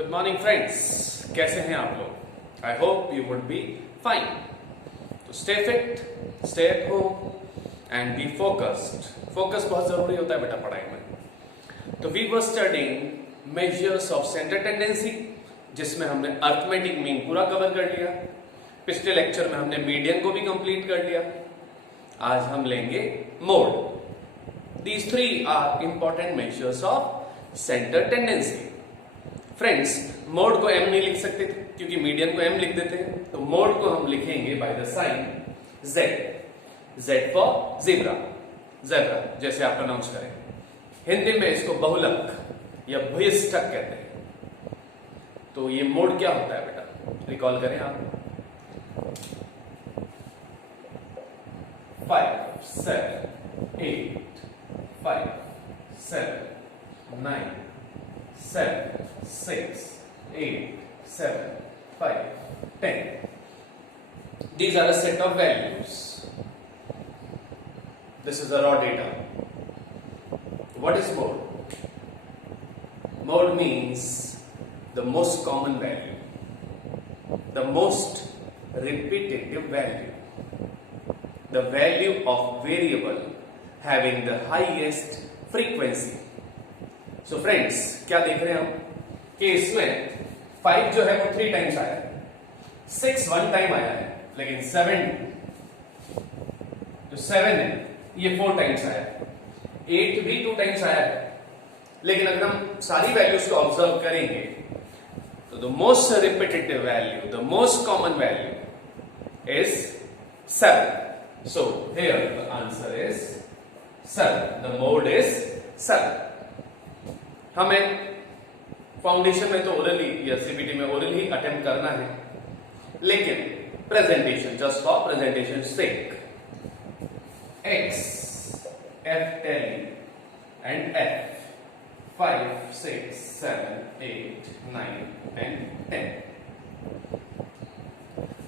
Good morning friends, कैसे हैं आप लोग? I hope you would be fine. तो stay fit, stay at home and be focused. Focus बहुत जरूरी होता है बेटा पढ़ाई में। तो we were studying measures of centre tendency, जिसमें हमने अर्थमेटिक मीन पूरा कवर कर लिया। पिछले लेक्चर में हमने मीडियन को भी कंप्लीट कर लिया। आज हम लेंगे mode. These three are important measures of centre tendency. Friends, mode को एम नहीं लिख सकते थे क्योंकि मीडियन को एम लिख देते हैं, तो मोड को हम लिखेंगे by the sign Z. Z for zebra, zebra जैसे आप प्रोनाउंस करें। हिंदी में इसको बहुलक या भुयष्ठक कहते हैं। तो ये मोड क्या होता है बेटा, रिकॉल करें आप। 5 7 8 5 7 9 7 6 8 7 5 10. These are a set of values. This is a raw data. What is mode? Mode means the most common value, the most repetitive value, the value of variable having the highest frequency. So friends, क्या देख रहे हैं हम कि इसमें 5 जो है वो 3 टाइम्स आया है, 6 1 टाइम आया है, लेकिन 7 जो 7 है ये 4 टाइम्स आया है, 8 भी 2 टाइम्स आया है। लेकिन अगर हम सारी वैल्यूज को ऑब्जर्व करेंगे तो the most repetitive value, the most common value is 7. So here the answer is 7. The mode is 7. हमें फाउंडेशन में तो ओरली या सीपीटी में ओरली अटेम्प्ट करना है, लेकिन presentation, just for presentation sake, x f tally and f 5 6 7 8 9 and 10.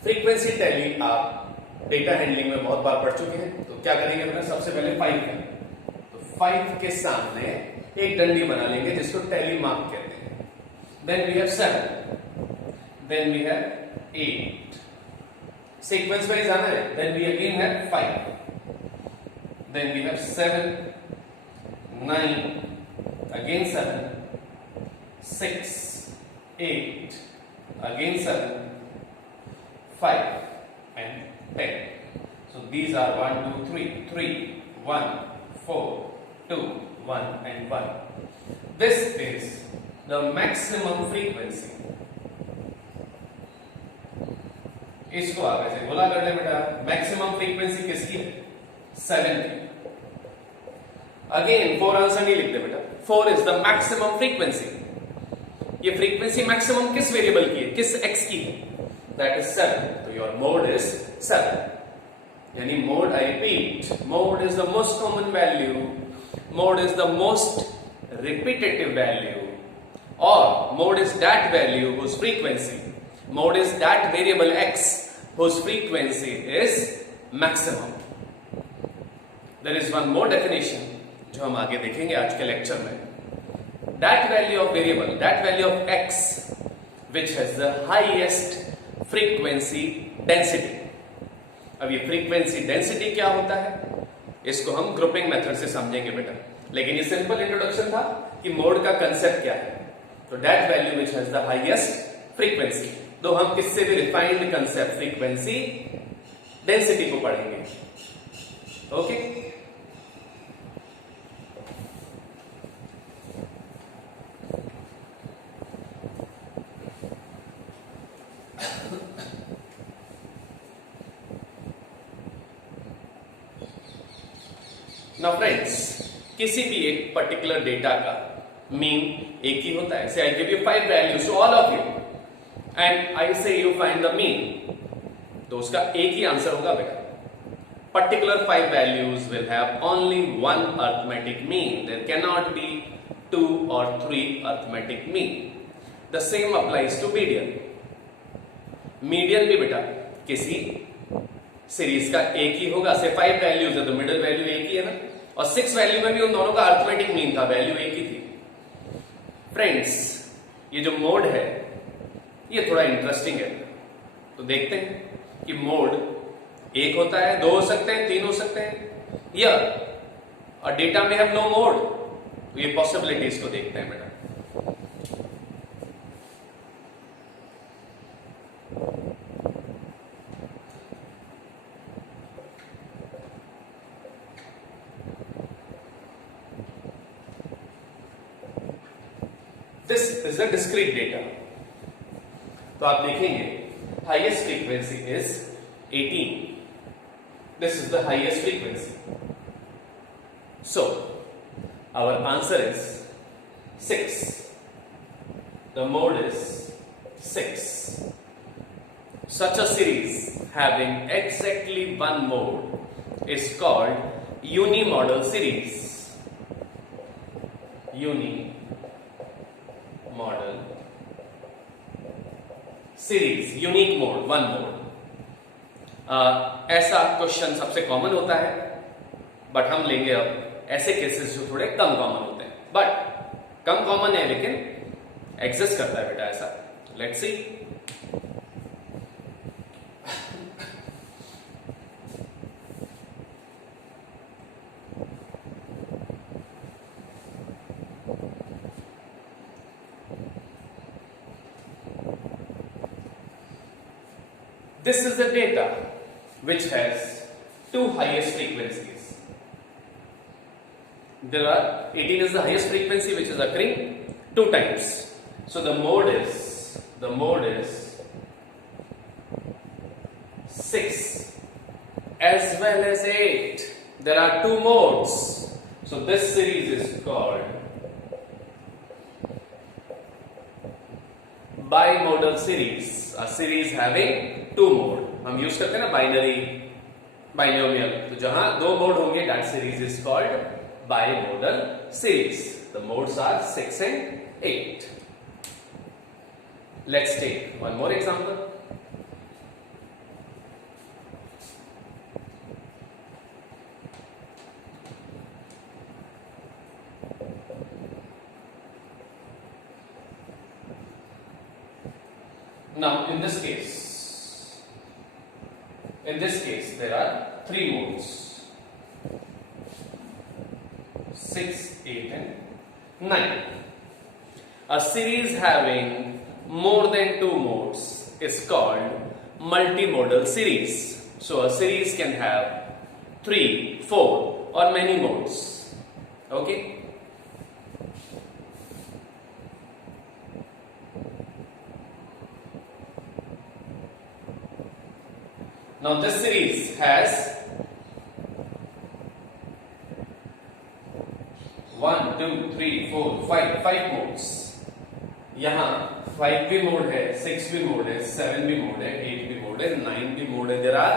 Frequency tally आप data handling में बहुत बार पढ़ चुके हैं। तो क्या करेंगे अपने, सबसे पहले 5 करेंगे। तो 5 के सामने एक डंडी बना लेंगे जिसको टेली मार्क कहते हैं। Then we have 7, then we have 8, sequence wise आना है। Then we again have 5, then we have 7 9, again 7 6 8, again 7 5 and 10. So these are 1 2 3 1 4 2 1 and 1. This is the maximum frequency. इसको आगे से बोला कर ले बेटा, मैक्सिमम फ्रीक्वेंसी किसकी है? 7 की। अगेन 4 आंसर नहीं लिखते बेटा, 4 इज द मैक्सिमम फ्रीक्वेंसी। ये फ्रीक्वेंसी मैक्सिमम किस वेरिएबल की है, किस x की है? That is 7. तो योर मोड इज 7. यानी mode, I repeat, mode is the most common value, mode is the most repetitive value, or mode is that value whose frequency, mode is that variable x whose frequency is maximum. There is one more definition जो हम आगे देखेंगे आज के lecture में. That value of variable, that value of x which has the highest frequency density. अब ये frequency density क्या होता है, इसको हम ग्रुपिंग मेथड से समझेंगे बेटा। लेकिन ये सिंपल इंट्रोडक्शन था कि मोड का कंसेप्ट क्या है। तो that value which has the highest frequency, तो हम इससे भी रिफाइंड कंसेप्ट फ्रीक्वेंसी डेंसिटी को पढ़ेंगे। ओके, नाउ फ्रेंड्स, किसी भी एक पर्टिकुलर डेटा का मीन एक ही होता है। Say I give you 5 values to all of you and I say you find the mean, तो उसका एक ही आंसर होगा बेटा। Particular 5 values will have only 1 arithmetic mean, there can not be 2 or 3 arithmetic mean. The same applies to median. Median भी बेटा किसी series का एक ही होगा। से 5 वैल्यूज है तो मिडिल वैल्यू एक ही है ना, और 6 वैल्यू में भी उन दोनों का अर्थमेटिक मीन था, वैल्यू एक ही थी। फ्रेंड्स, ये जो मोड है ये थोड़ा इंटरेस्टिंग है। तो देखते हैं कि मोड एक होता है, दो हो सकते हैं, तीन हो सकते हैं, या डेटा में हैव नो मोड। तो ये पॉसिबिलिटीज को देखते हैं बेटा। This is a discrete data. तो आप देखेंगे highest frequency is 18। This is the highest frequency. So, our answer is 6. The mode is 6. Such a series having exactly one mode is called unimodal series. Unimodal series, unique mode, one mode. ऐसा question सबसे common होता है, but हम लेंगे अब ऐसे cases जो थोड़े कम कॉमन होते हैं, बट कम कॉमन है लेकिन एग्जिस्ट करता है बेटा ऐसा। Let's see. This is the data which has two highest frequencies. There are 18 is the highest frequency which is occurring two times. So the mode is 6 as well as 8. There are two modes. So this series is called bimodal series. A series having two mode. हम use करते हैं ना binary, binomial, तो जहां दो mode होंगे that series is called bimodal series. The modes are 6 and 8। Let's take one more example. Now in this case there are three modes, 6, 8 and 9. A series having more than two modes is called multimodal series. So a series can have 3, 4 or many modes. Okay. Now this series has 1, 2, 3, 4, 5 modes. यहां 5 भी mode है, 6 भी mode है, 7 भी mode है, 8 भी mode है, 9 भी मोड है. There are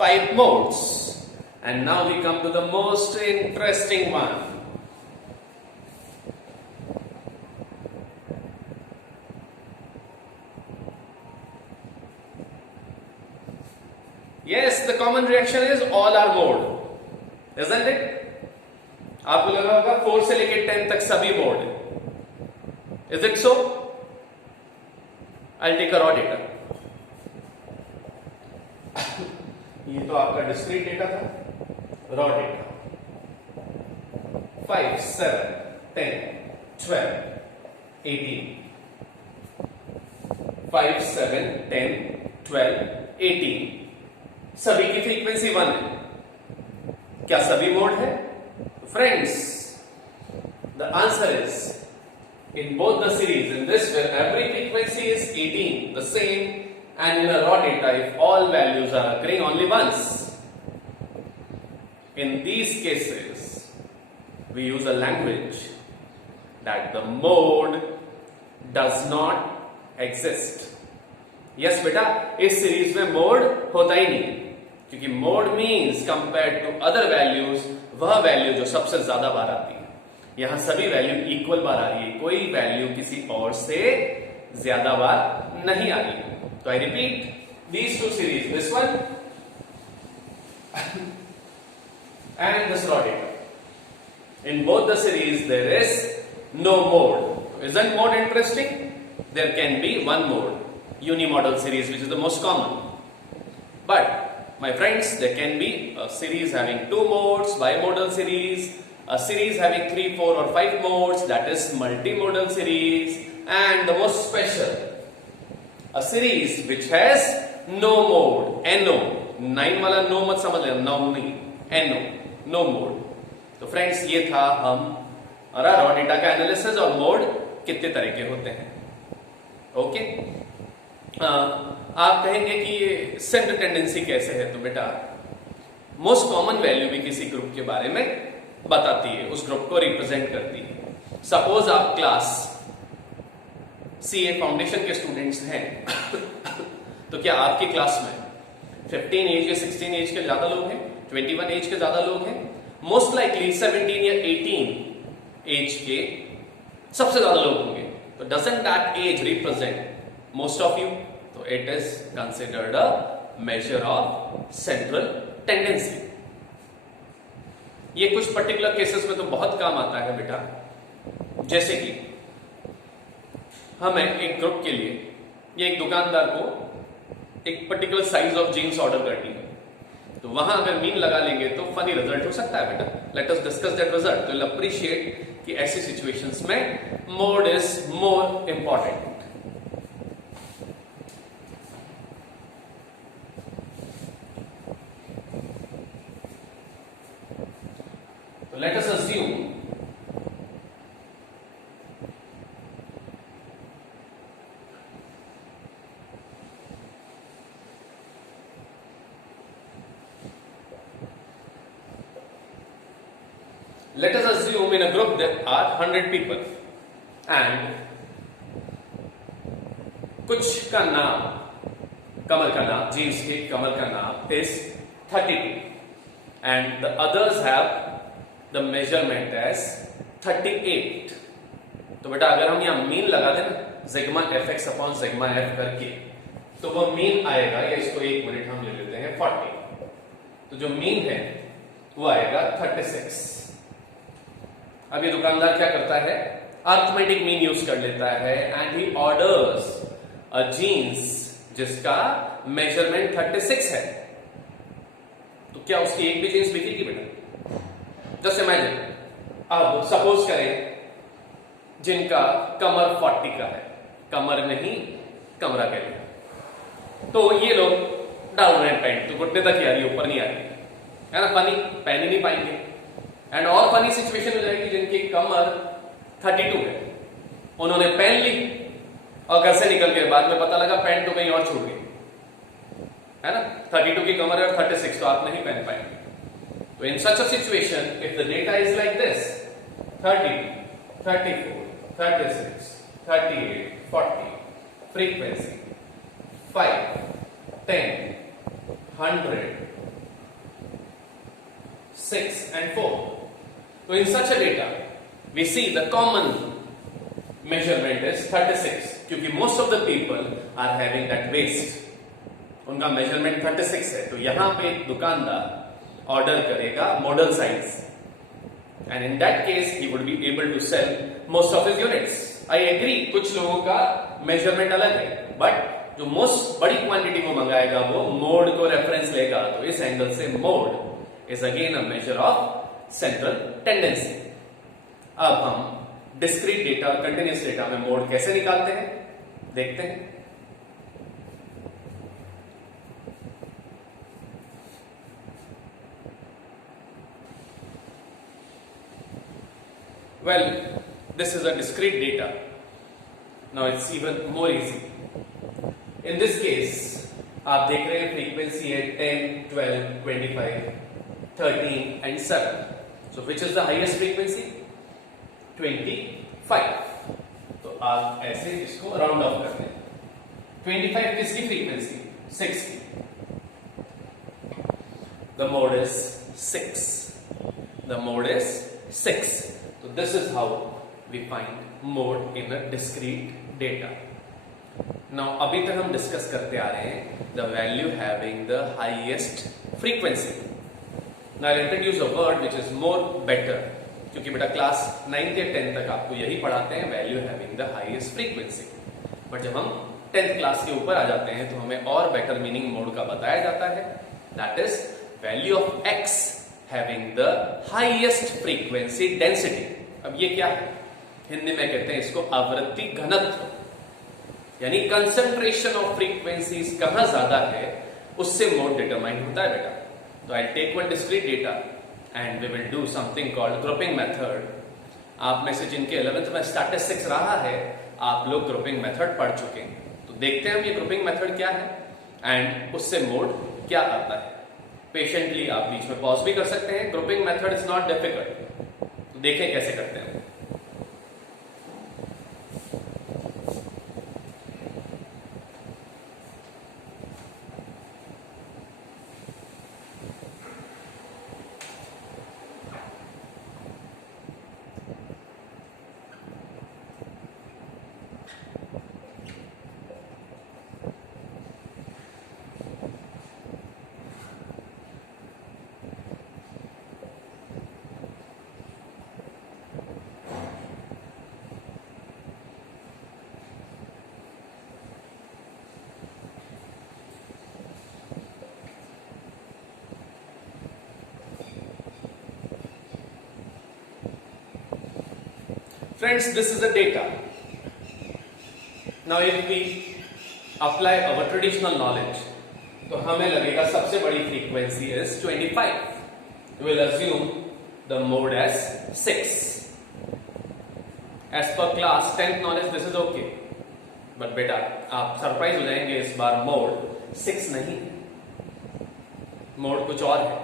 5 modes. And now we come to the most interesting one. Yes, the common reaction is all are mode, isn't it? आपको लगा होगा 4 से लेकर 10 तक सभी मोड है. Is it so? I'll take a raw data. ये तो आपका डिस्क्रीट डेटा था. Raw data 5, 7, 10, 12, 18. 5, 7, 10, 12, 18. सभी की फ्रीक्वेंसी 1 है. क्या सभी मोड है? Friends, the answer is in both the series, in this where every frequency is 18, the same, and in a raw data if all values are occurring only once. In these cases, we use a language that the mode does not exist. Yes बेटा, इस series में mode होता ही नहीं, क्योंकि mode means compare to other values वह value जो सबसे ज्यादा बार आती है. यहां सभी वैल्यू इक्वल बार आ रही है, कोई वैल्यू किसी और से ज्यादा बार नहीं आ रही है. तो I repeat these two series, this one and this raw data. In both the series there is no mode. Isn't mode interesting? there can be one mode, unimodal series, which is the most common. But my friends, there can be a series having two modes, bimodal series, a series having 3, 4 or 5 modes, that is multimodal series, and the most special, a series which has no mode, NO. 9 वाला no मत समझ लेना, no नहीं, NO, no mode. तो friends ये था हमारा raw data का एनालिसिस और मोड कितने तरह के होते हैं. ओके, आप कहेंगे कि ये सेंटर टेंडेंसी कैसे है. तो बेटा मोस्ट कॉमन वैल्यू भी किसी ग्रुप के बारे में बताती है, उस ग्रुप को रिप्रेजेंट करती है. सपोज आप क्लास सीए फाउंडेशन के स्टूडेंट्स हैं तो क्या आपकी क्लास में 15 एज या 16 एज के ज्यादा लोग हैं, 21 एज के ज्यादा लोग हैं? मोस्ट लाइकली 17 या 18 एज के सबसे ज्यादा लोग होंगे. तो doesn't that age represent most of you? तो it is considered a measure of central tendency. ये कुछ पर्टिकुलर केसेस में तो बहुत काम आता है बेटा. जैसे कि हमें एक ग्रुप के लिए या एक दुकानदार को एक particular size of jeans order करनी है, तो वहां अगर मीन लगा लेंगे तो फनी रिजल्ट हो सकता है बेटा. Let us discuss that result. तो विल अप्रिशिएट कि ऐसी सिचुएशंस में मोड इज मोर इंपॉर्टेंट. तो let us assume let us assume in a group there are 100 people and कुछ का नाम, कमल का नाम, जीन्स के कमल का नाम is 32 and the others have the measurement as 38. तो बेटा अगर हम यहां मीन लगा दें ना sigma fx upon sigma f करके, तो वो मीन आएगा, या इसको एक मिनट हम ले लेते हैं 40. तो जो मीन है वो आएगा 36. अब ये दुकानदार क्या करता है, अर्थमेटिक मीन यूज कर लेता है एंड ही ऑर्डर्स अ जीन्स जिसका मेजरमेंट 36 है. तो क्या उसकी एक भी जीन्स बिकेगी बेटा? जस्ट इमेजिन, अब सपोज करें जिनका कमर 40 का है, कमर नहीं कमरा कह लिया, तो ये लोग डाल रहे हैं पैंट, तो घुटने तक ही आ रही है, ऊपर नहीं आ रही है ना. फनी, पहन ही नहीं पाएंगे. एंड और फनी सिचुएशन हो जाएगी जिनकी कमर 32 है, उन्होंने पहन ली और घर से निकल गए, बाद में पता लगा पैंट तो कहीं और छूट गई, है ना. 32 की कमर है और 36, तो आप नहीं पहन पाएंगे. तो in such a situation if the data is like this 32, 34, 36, 38, 40, frequency 5, 10, 100, 6 and 4. So in such a data, we see the common measurement is 36, क्योंकि most of the people are having that waist. उनका measurement 36 है. तो यहां पे एक दुकानदार order करेगा model size, and in that case he would be able to sell most of his units. I agree, कुछ लोगों का measurement अलग है, but जो most बड़ी क्वांटिटी को मंगाएगा वो मोड को रेफरेंस लेगा. तो इस एंगल से mode is again a measure of central tendency. अब हम discrete data और continuous data में मोड कैसे निकालते हैं देखते हैं. Well, this is a discrete data. Now it's even more easy. In this case, आप देख रहे हैं फ्रीक्वेंसी है 10, 12, 25, 13 and 7. So which is the highest frequency? 25. तो आप ऐसे इसको राउंड ऑफ करते हैं. 25 किसकी फ्रीक्वेंसी? 6 की. The mode is 6. The mode is 6. So this is how we find mode in a discrete data. Now अभी तक हम डिस्कस करते आ रहे हैं the value having the highest frequency. Now I'll introduce a word which is more better, क्योंकि बेटा class 9th या 10th तक आपको यही पढ़ाते हैं, value having the highest frequency. But जब हम 10th क्लास के ऊपर आ जाते हैं तो हमें और बेटर मीनिंग मोड का बताया जाता है, that is value of x having the highest frequency density. अब ये क्या है? हिंदी में कहते हैं इसको आवृत्ति घनत्व, यानी कंसंट्रेशन ऑफ फ्रीक्वेंसीज कहां ज्यादा है उससे मोड डिटरमाइन होता है बेटा। तो I take one discrete data and we will do something called grouping method. आप में से जिनके 11th में स्टैटिस्टिक्स रहा है, आप लोग ग्रुपिंग मेथड पढ़ चुके हैं, तो देखते हैं हम ये ग्रुपिंग मेथड क्या है एंड उससे मोड क्या आता है। पेशेंटली आप बीच में पॉज भी कर सकते हैं। Grouping method is not difficult, तो देखें कैसे करते हैं। Friends, this is the data. Now if we apply our traditional knowledge, तो हमें लगेगा सबसे बड़ी frequency is 25. We will assume the mode as 6. As per class 10th knowledge, this is okay. But बेटा आप सरप्राइज हो जाएंगे, इस बार मोड 6 नहीं, मोड कुछ और है।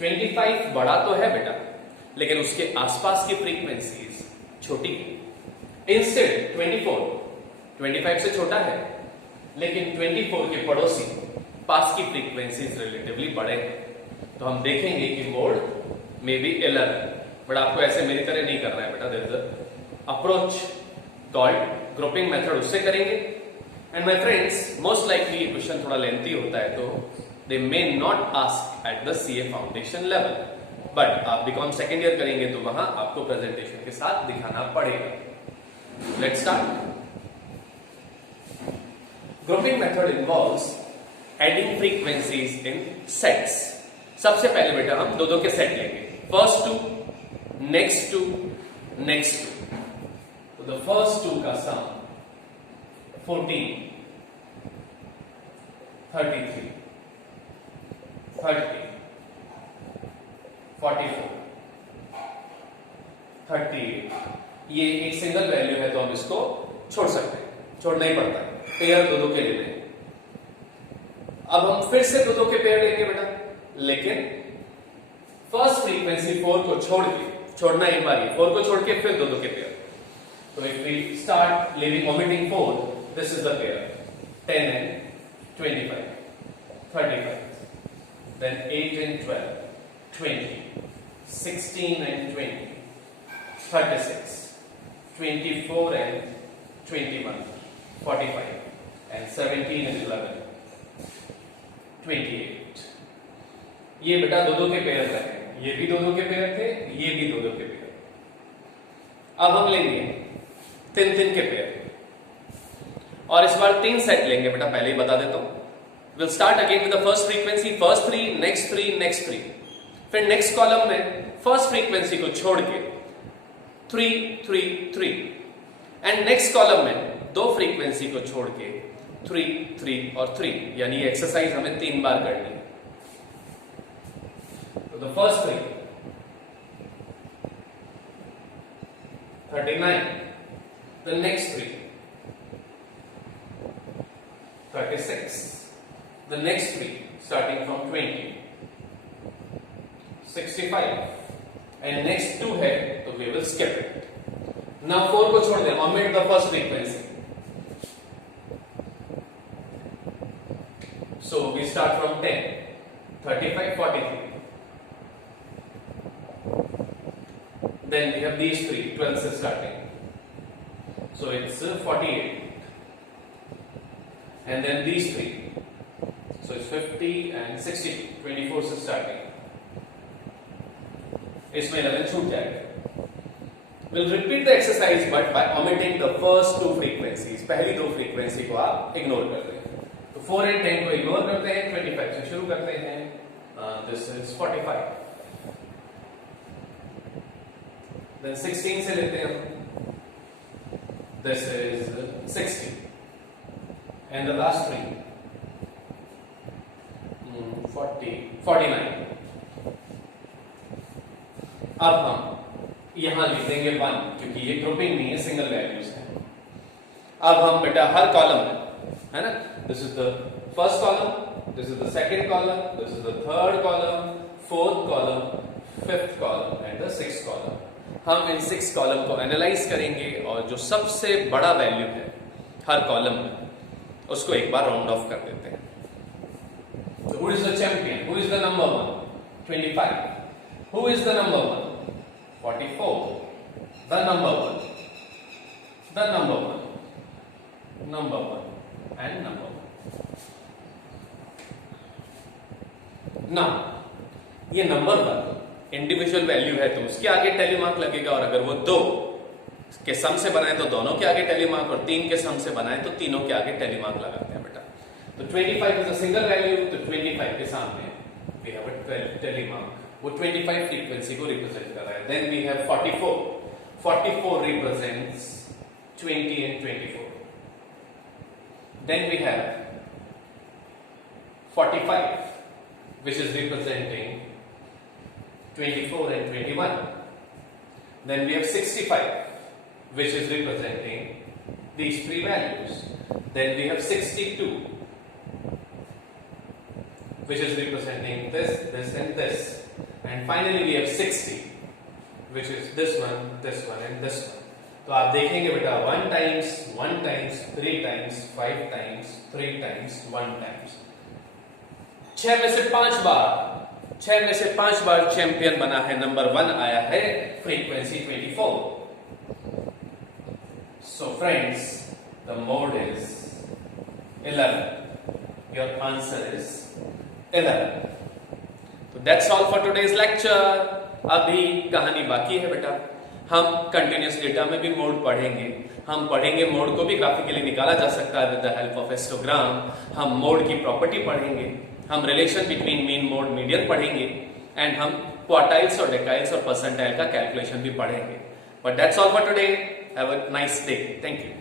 25 बड़ा तो है बेटा, लेकिन उसके आसपास की फ्रीक्वेंसीज छोटी। इंस्टेड 25 से छोटा है, लेकिन 24 के पड़ोसी पास की फ्रीक्वेंसीज रिलेटिवली बड़े हैं। तो हम देखेंगे कि मोड मे बी 11, बट आपको ऐसे मेरी तरह नहीं करना है बेटा। There is a approach called grouping method, उससे करेंगे। And my friends, most likely ये क्वेश्चन थोड़ा लेंथी होता है, तो they may not ask at the CA foundation level, but आप बीकॉम सेकेंड ईयर करेंगे तो वहां आपको प्रेजेंटेशन के साथ दिखाना पड़ेगा। Let's start. Grouping method involves adding frequencies in sets. सबसे पहले बेटा हम दो के सेट लेंगे, first two, next two, next to. तो द फर्स्ट टू का सम 14, 33, 30, 44, 38। ये एक सिंगल वैल्यू है तो हम इसको छोड़ सकते हैं, छोड़ना ही पड़ता है, पेयर दो के लिए लें। अब हम फिर से दो के पेयर लेंगे बेटा, लेकिन फर्स्ट फ्रीक्वेंसी 4 को छोड़ के, छोड़ना एक बार ही, 4 को छोड़ के फिर दो के पेयर। तो if we start living omitting 4, this is the pair 10 and 25, 35, then 8 and 12, 20, 16 and 20, 36, 24 and 21, 45, and 17 and 11, 28. ये बेटा दो के पेयर रहे, ये भी दो के पेयर थे, ये भी दो के पेयर। अब हम लेंगे तीन के पेयर, और इस बार 3 सेट लेंगे बेटा, पहले ही बता देता हूं। Will start again with the first frequency, first 3, next 3, next 3। फिर नेक्स्ट कॉलम में फर्स्ट फ्रीक्वेंसी को छोड़ के 3, 3, 3, एंड नेक्स्ट कॉलम में दो फ्रीक्वेंसी को छोड़ के 3, 3 और 3, यानी ये एक्सरसाइज हमें 3 बार करनी है। तो the first 3, 39, the next 3, 36, the next 3 starting from 20, 65, and next 2 है तो we will skip it. Now 4 को छोड़ दें, omit the first frequency. So we start from 10, 35, 43. Then we have these 3, 12 is starting. So it's 48. And then these 3. So it's 50 and 60, 24 is starting. इसमें 11 छूट जाएगा। We'll repeat the exercise but by omitting the first two frequencies. पहली दो frequency को आप ignore कर दें. तो 4 and 10 को इग्नोर करते हैं, 25 से शुरू करते हैं. This is 45. Then 16 से लेते हैं हम. This is 60. And the last three. 40, 49. अब हम यहां लिख देंगे 1 क्योंकि ये ग्रुपिंग नहीं है, सिंगल वैल्यूज है. अब हम बेटा हर कॉलम में, है ना, this is the first column, this is the second column, this is the third column, fourth column, fifth column and the sixth column. हम इन 6 कॉलम को एनालाइज करेंगे और जो सबसे बड़ा वैल्यू है हर कॉलम में उसको एक बार राउंड ऑफ कर देते हैं. So who is the champion? Who is the number 1? 25. Who is the number 1? 44. The number 1. The number 1. Number 1. And number 1. Now, ये नंबर 1 इंडिविजुअल वैल्यू है तो उसके आगे टेली मार्क लगेगा, और अगर वो 2 के सम से बनाए तो दोनों के आगे टेली मार्क, और 3 के सम से बनाए तो तीनों के आगे टेली मार्क लगाते हैं बेटा. तो 25 इज अ सिंगल वैल्यू, तो 25 के सामने we have a tally mark. वो 25 फ्रीक्वेंसी को रिप्रेजेंट कर रहा है. Then we have 44. 44 represents 20 and 24. Then we have 45 which is representing 24 and 21. Then we have 65 which is representing these three values. Then we have 62 which is representing this, this and this. And finally we have 60 which is this one and this one. तो आप देखेंगे बेटा 1 times 1 times 3 times 5 times 3 times 1 times 6 में से 5 बार champion बना है, number 1 आया है, frequency 24. So friends, the mode is 11. Your answer is 11. So that's all for today's lecture. अभी कहानी बाकी है बेटा. हम कंटिन्यूस डेटा में भी मोड पढ़ेंगे. हम पढ़ेंगे मोड को भी ग्राफिकली निकाला जा सकता है with the help of histogram. हम मोड की प्रॉपर्टी पढ़ेंगे. हम relation between mean mode median पढ़ेंगे. एंड हम क्वार्टाइल्स और डेकाइल्स और परसेंटाइल का कैलकुलेशन भी पढ़ेंगे. But that's all for today. Have a nice day. Thank you.